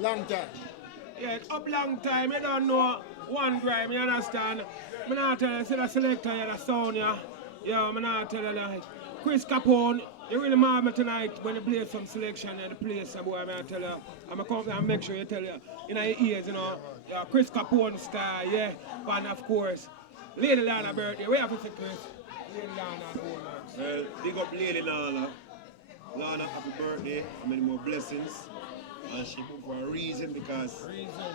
Long time. Yeah, it's up long time. You don't know one grime, you understand? I'm not tell you, see the selector, you the sound, yeah. Yeah, I'm not tell you, like, Chris Capone, you really mad me tonight when you play some selection and the place, boy, I'm tell you. I'm going to come and make sure you tell you, in your ears, you know, yeah, Chris Capone style, yeah. And of course, Lady Lorna birthday, we have to say Chris. Lady Lorna and the whole man. Well, big up Lady Lorna. Lorna, happy birthday, and many more blessings. And she moved for a reason because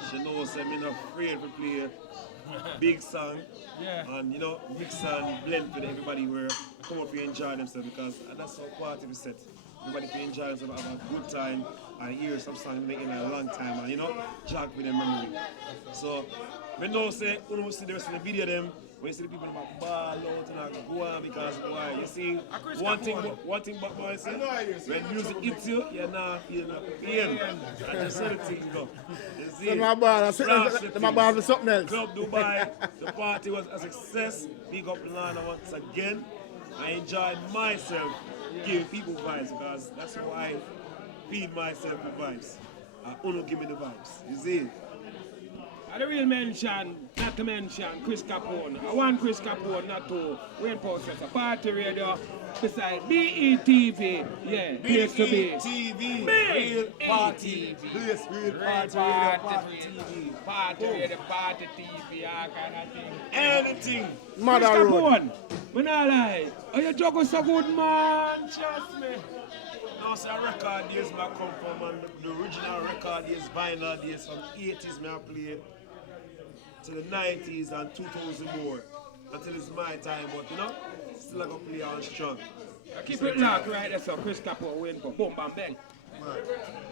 she knows I'm not afraid to play big song. Yeah. And you know, big song blend with everybody where come up here and enjoy themselves because that's how party we set. Everybody can enjoy themselves, have a good time and hear some song making a long time and you know, jog with their memory. So we know say when we see the rest of the video them, when you see the people about ball out and go on because why you see one thing but boy see when music hits you, you're not feeling no pain. And that's how the thing go. You see, So my ball, my ball for something else. Club Dubai, the party was a success. Big up Lana once again. I enjoyed myself giving people vibes because that's why I feed myself with vibes. Uno give me the vibes. You see? The real mention, not to mention Chris Capone. I want Chris Capone, not to reinforce a party radio beside BETV. Yeah, place to be. BETV, real party. Place, real party radio, party TV. Party radio, party TV, all kind of thing. Anything. Chris Mother Road. Capone, I'm not lie. Oh, you juggle so good, man. Trust me. Now, say record days I come from, and the original record days, vinyl days from 80s I play to the 90s and 2000 more until it's my time, but you know, still I go play on strong. Keep it locked right there, so Chris Capone win for boom, bam, bang.